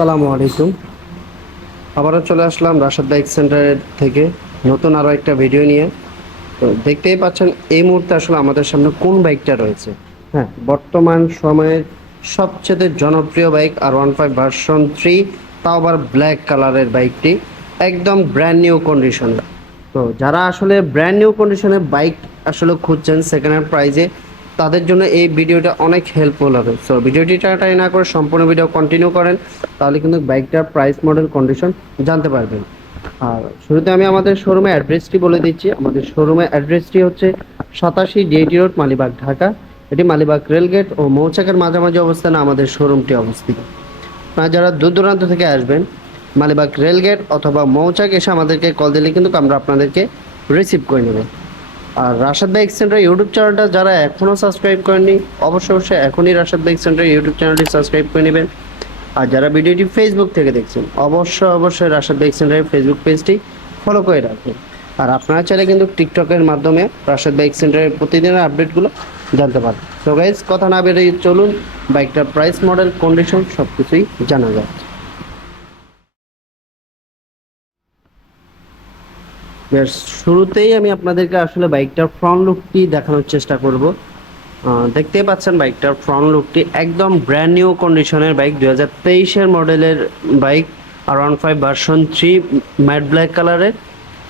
আসসালামু আলাইকুম। আবারও চলে আসলাম রাশাদ বাইক সেন্টারের থেকে নতুন আরও একটা ভিডিও নিয়ে। তো দেখতেই পাচ্ছেন এই মুহূর্তে আসলে আমাদের সামনে কোন বাইকটা রয়েছে। হ্যাঁ, বর্তমান সময়ের সবচেয়ে জনপ্রিয় বাইক R15 ভার্সন 3, তাও আবার ব্ল্যাক কালারের বাইকটি, একদম ব্র্যান্ড নিউ কন্ডিশনে। তো যারা আসলে ব্র্যান্ড নিউ কন্ডিশনে বাইক আসলে খুঁজছেন সেকেন্ড হ্যান্ড প্রাইজে, তাদের জন্য এই ভিডিওটা অনেক হেল্পফুল হবে। সো ভিডিওটি টানাটানি না করে সম্পূর্ণ ভিডিও কন্টিনিউ করেন, তাহলে কিন্তু বাইকটার প্রাইস, মডেল, কন্ডিশন জানতে পারবেন। আর শুরুতে আমি আমাদের শোরুমের অ্যাড্রেসটি বলে দিচ্ছি। আমাদের শোরুমের অ্যাড্রেসটি হচ্ছে 87 ডিএটি রোড, মালিবাগ, ঢাকা। এটি মালিবাগ রেলগেট ও মৌচাকের মাঝামাঝি অবস্থানে আমাদের শোরুমটি অবস্থিত। আপনারা যারা দূর দূরান্ত থেকে আসবেন, মালিবাগ রেলগেট অথবা মৌচাক এসে আমাদেরকে কল দিলে কিন্তু আমরা আপনাদেরকে রিসিভ করে নেব। আর রাশাদ বাইক সেন্টার ইউটিউব চ্যানেলটা যারা এখনও সাবস্ক্রাইব করেননি, অবশ্যই এখনই রাশাদ বাইক সেন্টার ইউটিউব চ্যানেলটি সাবস্ক্রাইব করে নেবেন। আর যারা ভিডিওটি ফেসবুক থেকে দেখছেন, অবশ্যই রাশাদ বাইক সেন্টারের ফেসবুক পেজটি ফলো করে রাখবেন। আর আপনারা চাইলে কিন্তু টিকটকের মাধ্যমে রাশাদ বাইক সেন্টারের প্রতিদিনের আপডেটগুলো জানতে পারেন। তো গাইজ, কথা না বেরিয়ে চলুন বাইকটার প্রাইস, মডেল, কন্ডিশন সব কিছুই জানা যায়। বেশ, শুরুতেই আমি আপনাদেরকে আসলে বাইকটার ফ্রন্ট লুকটি দেখানোর চেষ্টা করব। দেখতেই পাচ্ছেন বাইকটার ফ্রন্ট লুকটি একদম ব্র্যান্ড নিউ কন্ডিশনের বাইক, 2023-এর মডেলের bike, R15 version 3 matte black কালারের।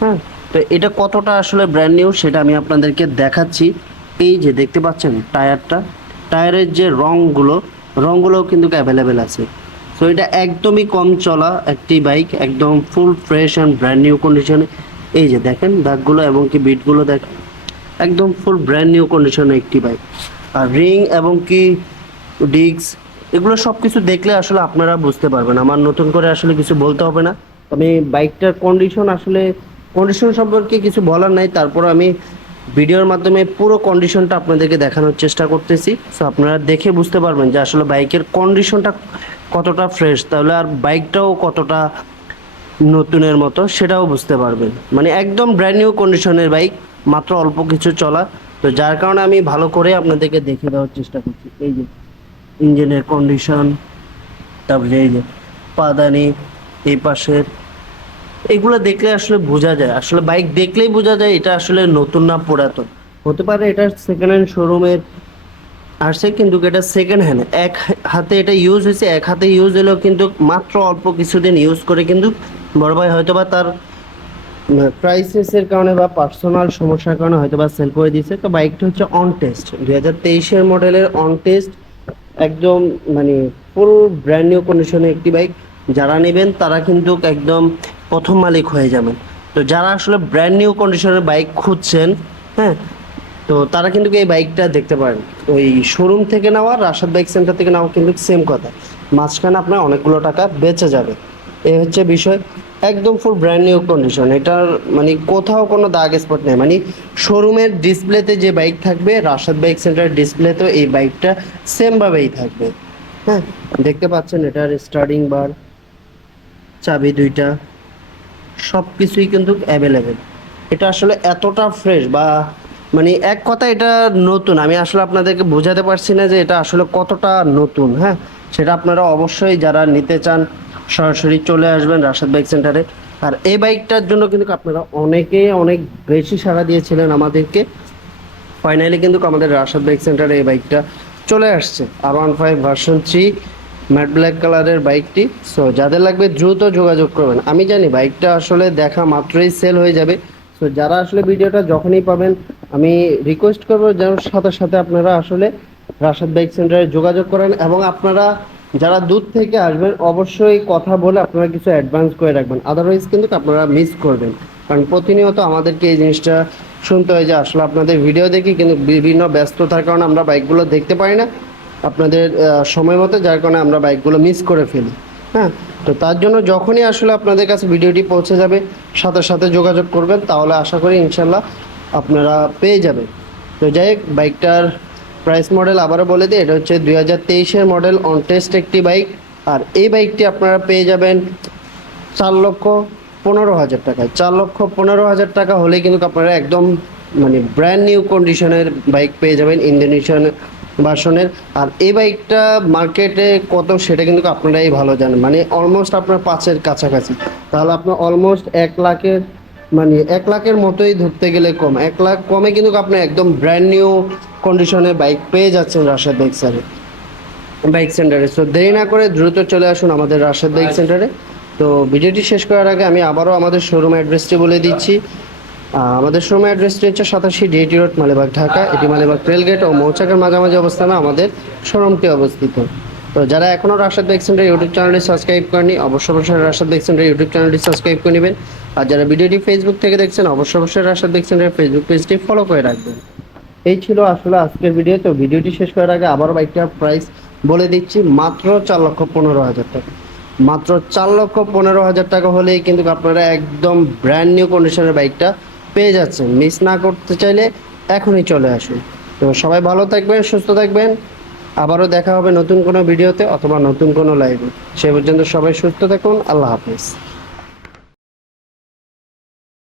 হ্যাঁ, তো এটা কতটা আসলে ব্র্যান্ড নিউ সেটা আমি আপনাদেরকে দেখাচ্ছি। এই যে দেখতে পাচ্ছেন টায়ারের যে রঙগুলোও কিন্তু অ্যাভেলেবেল আছে। সো এটা একদমই কম চলা একটি বাইক, একদম full fresh and brand new কন্ডিশনে। এই যে দেখেন দাগগুলো এবং কি বিটগুলো দেখেন, একদম ফুল ব্র্যান্ড নিউ কন্ডিশনে একটি বাইক। আর রিং এবং কি ডিস্ক, এগুলো সব কিছু দেখলে আসলে আপনারা বুঝতে পারবেন, আমার নতুন করে আসলে কিছু বলতে হবে না। আমি বাইকটার কন্ডিশন সম্পর্কে কিছু বলার নাই, তারপর আমি ভিডিওর মাধ্যমে পুরো কন্ডিশনটা আপনাদেরকে দেখানোর চেষ্টা করতেছি। সো আপনারা দেখে বুঝতে পারবেন যে আসলে বাইকের কন্ডিশনটা কতটা ফ্রেশ, তাহলে আর বাইকটাও কতটা নতুনের মতো সেটাও বুঝতে পারবেন। মানে একদম ব্র্যান্ড নিউ কন্ডিশনের বাইক, মাত্র অল্প কিছু চলা। তো যার কারণে আমি ভালো করে আপনাদেরকে দেখে দেওয়ার চেষ্টা করছি। এই যে ইঞ্জিনের কন্ডিশন, তারপরে এই যে পাদানি, এই পাশের, এগুলো দেখলে আসলে বোঝা যায়, আসলে বাইক দেখলেই বোঝা যায় এটা আসলে নতুন না পুরাতন। হতে পারে এটা সেকেন্ড হ্যান্ড শোরুমের আসছে, কিন্তু এটা সেকেন্ড হ্যান্ড, এক হাতে এটা ইউজ হয়েছে, এক হাতে ইউজ হলেও কিন্তু মাত্র অল্প কিছুদিন ইউজ করে কিন্তু বড় ভাই হয়তো বা তার ক্রাইসিসের কারণে বা পার্সোনাল সমস্যার কারণে হয়তো বা সেল করে দিয়েছে। তো বাইকটা হচ্ছে অন টেস্ট, 2023-এর মডেলের অন টেস্ট, একদম মানে ফুল ব্র্যান্ড নিউ কন্ডিশনে একটি বাইক। যারা নেবেন তারা কিন্তু একদম প্রথম মালিক হয়ে যাবেন। তো যারা আসলে ব্র্যান্ড নিউ কন্ডিশনের বাইক খুঁজছেন, হ্যাঁ, তো তারা কিন্তু এই বাইকটা দেখতে পারেন। ওই শোরুম থেকে নেওয়া, রাশাদ বাইক সেন্টার থেকে নেওয়া কিন্তু সেম কথা, মাঝখানে আপনার অনেকগুলো টাকা বেঁচে যাবে। এই হচ্ছে বিষয়, একদম ফুল ব্র্যান্ড নিউ কন্ডিশন। এটার মানে কোথাও কোনো দাগ স্পট নেই। মানে শোরুমের ডিসপ্লেতে যে বাইক থাকবে, রাশাদ বাইক সেন্টারের ডিসপ্লেতেও এই বাইকটা সেমভাবেই থাকবে। হ্যাঁ, দেখতে পাচ্ছেন এটার স্টার্টিং বার, চাবি দুইটা, সব কিছুই কিন্তু অ্যাভেলেবেল। এটা আসলে এতটা ফ্রেশ বা মানে এক কথা এটা নতুন, আমি আসলে আপনাদেরকে বোঝাতে পারছি না যে এটা আসলে কতটা নতুন। হ্যাঁ, সেটা আপনারা অবশ্যই যারা নিতে চান সরাসরি চলে আসবেন রাশাদ বাইক সেন্টারে। আর এই বাইকটার জন্য কিন্তু আপনারা অনেক বেশি সাড়া দিয়েছিলেন আমাদেরকে। ফাইনালি কিন্তু আমাদের রাশাদ বাইক সেন্টারে এই বাইকটা চলে আসছে, R15 ভার্সন 3 ম্যাট ব্ল্যাক কালারের বাইকটি। সো যাদের লাগবে দ্রুত যোগাযোগ করবেন। আমি জানি বাইকটা আসলে দেখা মাত্রই সেল হয়ে যাবে। সো যারা আসলে ভিডিওটা যখনই পাবেন, আমি রিকোয়েস্ট করবো যেন সাথে সাথে আপনারা আসলে রাশাদ বাইক সেন্টারে যোগাযোগ করেন। এবং আপনারা যারা দূর থেকে আসবেন, অবশ্যই কথা বলে আপনারা কিছু অ্যাডভান্স করে রাখবেন, আদারওয়াইজ কিন্তু আপনারা মিস করবেন। কারণ প্রতিনিয়ত আমাদেরকে এই জিনিসটা শুনতে হয় যে আসলে আপনাদের ভিডিও দেখি, কিন্তু বিভিন্ন ব্যস্ততার কারণে আমরা বাইকগুলো দেখতে পারি না আপনাদের সময় মতো, যার কারণে আমরা বাইকগুলো মিস করে ফেলি। হ্যাঁ, তো তার জন্য যখনই আসলে আপনাদের কাছে ভিডিওটি পৌঁছে যাবে, সাথে সাথে যোগাযোগ করবেন, তাহলে আশা করি ইনশাল্লাহ আপনারা পেয়ে যাবেন। তো যাই হোক, বাইকটার প্রাইস, মডেল আবারও বলে দিই, এটা হচ্ছে 2023-এর মডেল অন টেস্ট একটি বাইক। আর এই বাইকটি আপনারা পেয়ে যাবেন 4,15,000 টাকায়। 4,15,000 টাকা হলে কিন্তু আপনারা একদম মানে ব্র্যান্ড নিউ কন্ডিশনের বাইক পেয়ে যাবেন, ইন্দোনেশিয়ান ভার্সনের। আর এই বাইকটা মার্কেটে কত সেটা কিন্তু আপনারাই ভালো জানেন, মানে অলমোস্ট আপনার 5-এর কাছাকাছি। তাহলে আপনার অলমোস্ট 1 লাখের, মানে 1 লাখের মতোই ধরতে গেলে কম, 1 লাখ কমে কিন্তু আপনি একদম ব্র্যান্ড নিউ কন্ডিশনে বাইক পেয়ে যাচ্ছেন রাশেদ বাইক সেন্টারে। সো দেরি না করে দ্রুত চলে আসুন আমাদের রাশেদ বাইক সেন্টারে। তো ভিডিওটি শেষ করার আগে আমি আবারও আমাদের শোরুম অ্যাড্রেসটি বলে দিচ্ছি। আমাদের শোরুম অ্যাড্রেসটি হচ্ছে 87 ডিএটি রোড, মালিবাগ, ঢাকা। এটি মালিবাগ রেলগেট ও মৌচাকের মাঝামাঝি অবস্থানে আমাদের শোরুমটি অবস্থিত। তো যারা এখনও রাশেদ বাইক সেন্টার ইউটিউব চ্যানেলটি সাবস্ক্রাইব করেনি, অবশ্যই রাশেদ বাইক সেন্টার ইউটিউব চ্যানেলটি সাবস্ক্রাইব করে নেবেন। আর যারা ভিডিওটি ফেসবুক থেকে দেখছেন, অবশ্যই রাশেদ বাইক সেন্টার ফেসবুক পেজটি ফলো করে রাখবেন। এই ছিল আসলে আজকের ভিডিও। তো ভিডিওটি শেষ করার আগে আবার বাইকটার প্রাইস বলে দিচ্ছি, মাত্র 4,15,000 টাকা। মাত্র 4,15,000 টাকা হলেই কিন্তু আপনারা একদম ব্র্যান্ড নিউ কন্ডিশনের বাইকটা পেয়ে যাচ্ছেন। মিস না করতে চাইলে এখনই চলে আসুন। তো সবাই ভালো থাকবেন, সুস্থ থাকবেন। আবারও দেখা হবে নতুন কোনো ভিডিওতে অথবা নতুন কোনো লাইভে। সে পর্যন্ত সবাই সুস্থ থাকুন। আল্লাহ হাফেজ।